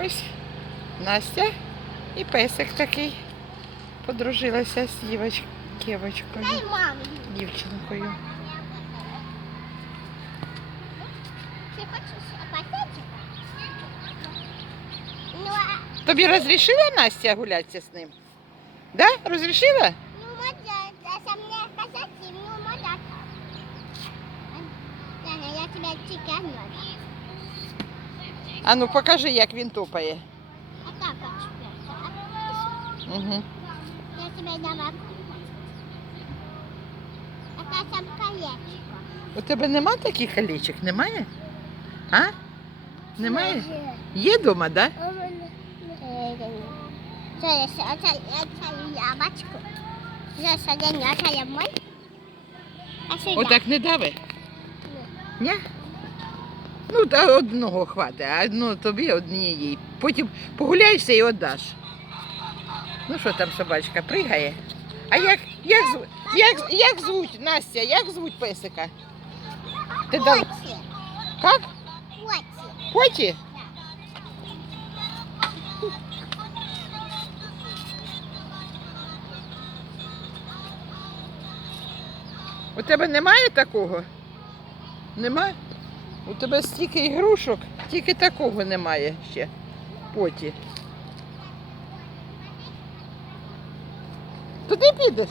Ось Настя і песик такий. Подружилася з дівоч... дівочкою, дівчинкою. Ну, Тобі розрішила Настя гулятися з ним? Да? Розрішила? ну, може, це мені казати, ну, може. Я тебе чекаю. А ну покажи, як він топає. А так, как Угу. Я тебе дала. А та там колечко. У тебе нема таких колечок? Немає? А? Немає? Є вдома, так? Да? Зараз, оце, яблочко. Зараз один, оце є мой. Отак не дави? Ні? Ну, та одного хватить, а одну тобі, однієї. Потім погуляєшся і віддаш. Ну що там собачка, пригає? А як, як, як, як звуть, Настя, як звуть песика? Ти дал... Оці. Поті? У тебе немає такого? Нема? У тебе стільки ігрушок, тільки такого немає ще. Поті. Туди підеш?